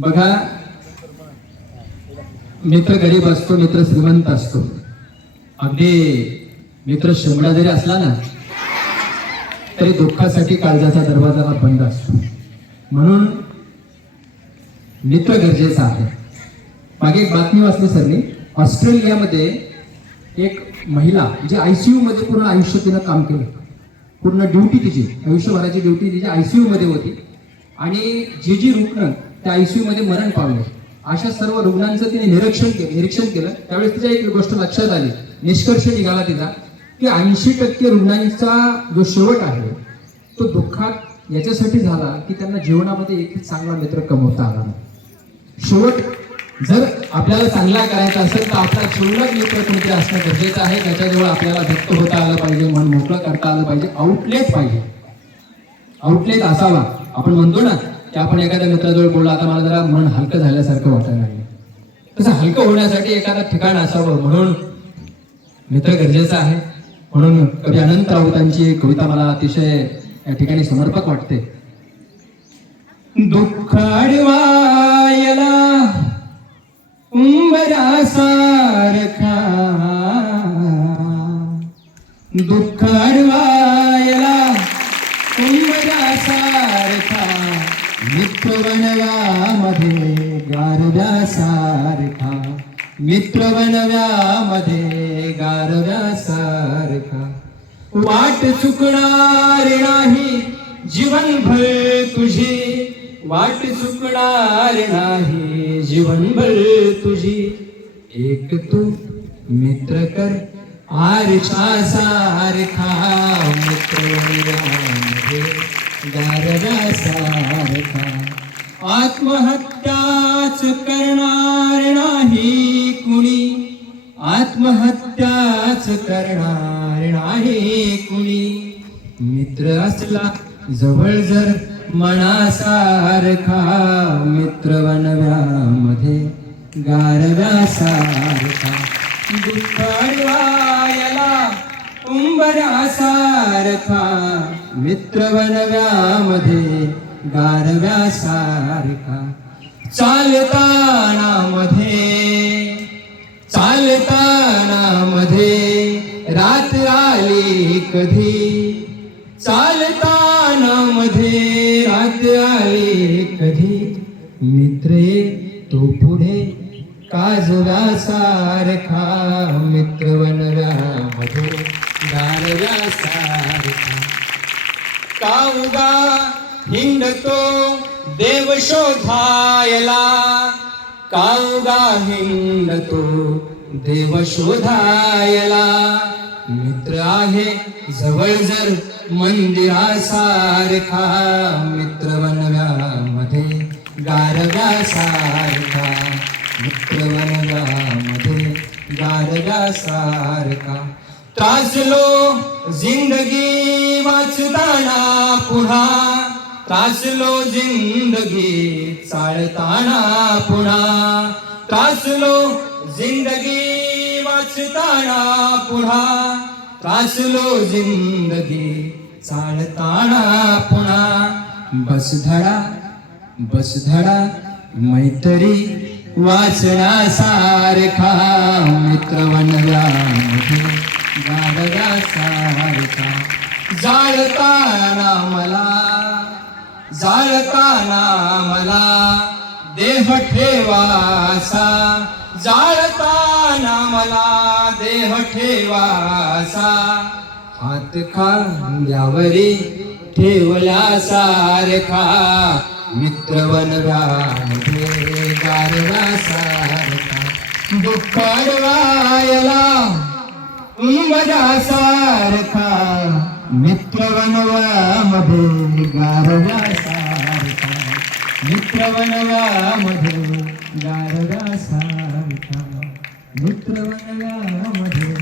बघा मित्र गरीब असतो मित्र श्रीमंत असतो. अगदी मित्र शिमडा जरी असला ना तरी दुःखासाठी काळजाचा दरवाजा हा बंद असतो. म्हणून मित्र गरजेचा आहे. मागे एक बातमी वाचली सरनी ऑस्ट्रेलियामध्ये एक महिला म्हणजे जी आयसीयू मध्ये पूर्ण आयुष्य तिनं काम केलं. पूर्ण ड्युटी तिची आयुष्यभराची ड्युटी तिची आयसीयू मध्ये होती. आणि जी जी रुग्ण त्या आयसीयू मध्ये मरण पावले. अशा सर्व रुग्णांचं तिने निरीक्षण केलं निरीक्षण केलं. त्यावेळेस तिच्या एक गोष्ट लक्षात आली. निष्कर्ष निघाला तिचा की ऐंशी टक्के रुग्णांचा जो शेवट आहे तो दुःखात याच्यासाठी झाला की त्यांना जीवनामध्ये एक चांगला मित्र कमवता आला नाही. शेवट जर आपल्याला चांगला करायचा असेल तर आपला जीवनात मित्र कोणते असणं गरजेचं आहे. त्याच्याजवळ आपल्याला व्यक्त होता आलं पाहिजे मन मोकळं करता आलं पाहिजे आउटलेट पाहिजे. आउटलेट असावा. आपण म्हणतो ना की आपण एखाद्या मित्राजवळ बोललो आता मला जरा मन हलकं झाल्यासारखं वाटायला लागलं तसं हलकं होण्यासाठी एखादं ठिकाण असावं म्हणून मित्र गरजेचं आहे. म्हणून कवी अनंत राऊतांची कविता मला अतिशय या ठिकाणी समर्पक वाटते. दुःख अडवायला उंबरासारखा दुःख अडवायला मित्र बनव्यामध्ये गारव्यासारखा मित्र बनव्यामध्ये गारव्यासारखा वाट चुकणार नाही जीवनभर तुझी. वाट चुकणार नाही जीवनभर तुझी. एक तू मित्र कर आरशा सारखा मित्र बनव्यामध्ये गारदासारखा आत्महत्याच करणार नाही कुणी. आत्महत्याच करणार नाही कुणी. मित्र असला जवळ जर मनासारखा. मित्र वनव्यामध्ये गारव्यासारखा. दुःख अडवायला उंबरासारखा मित्रवनव्यामध्ये गारव्यासारखा चालतानामध्ये चालतानामध्ये चालताना मध्ये रात आली कधी? चालतानामध्ये रात्र रात आली कधी? मित्रे तो पुढे काजव्यासारखा मित्र बनव्यामध्ये का काऊगा हिंडतो देव शोधायला. काऊगा? हिंडतो देव शोधायला. मित्र आहे जवळ जर मंदिरासारखा. मित्र बनव्यामध्ये सारखा मित्र बनव्यामध्ये गारव्यासारखा त्रासलो जिंदगी वाचताना पुन्हा. त्रासलो जिंदगी चालताना पुन्हा. त्रासलो जिंदगी वाचताना पुन्हा. त्रासलो जिंदगी चालताना पुन्हा. बस धडा बस धडा मैत्री वाचण्यासारखा मित्र बनला गाडव्यासारखा जाळताना मला जाळताना मला देह ठेवासा जाळताना मला देह ठेवासा. हात खांद्यावरी ठेवल्यासारखा मित्र बनव्यामध्ये गारव्यासारखा दुःख अडवायला उंबरासारखा मित्र बनव्यामध्ये गारव्यासारखा मित्र बनव्यामध्ये गारव्यासारखा मित्र बनव्यामध्ये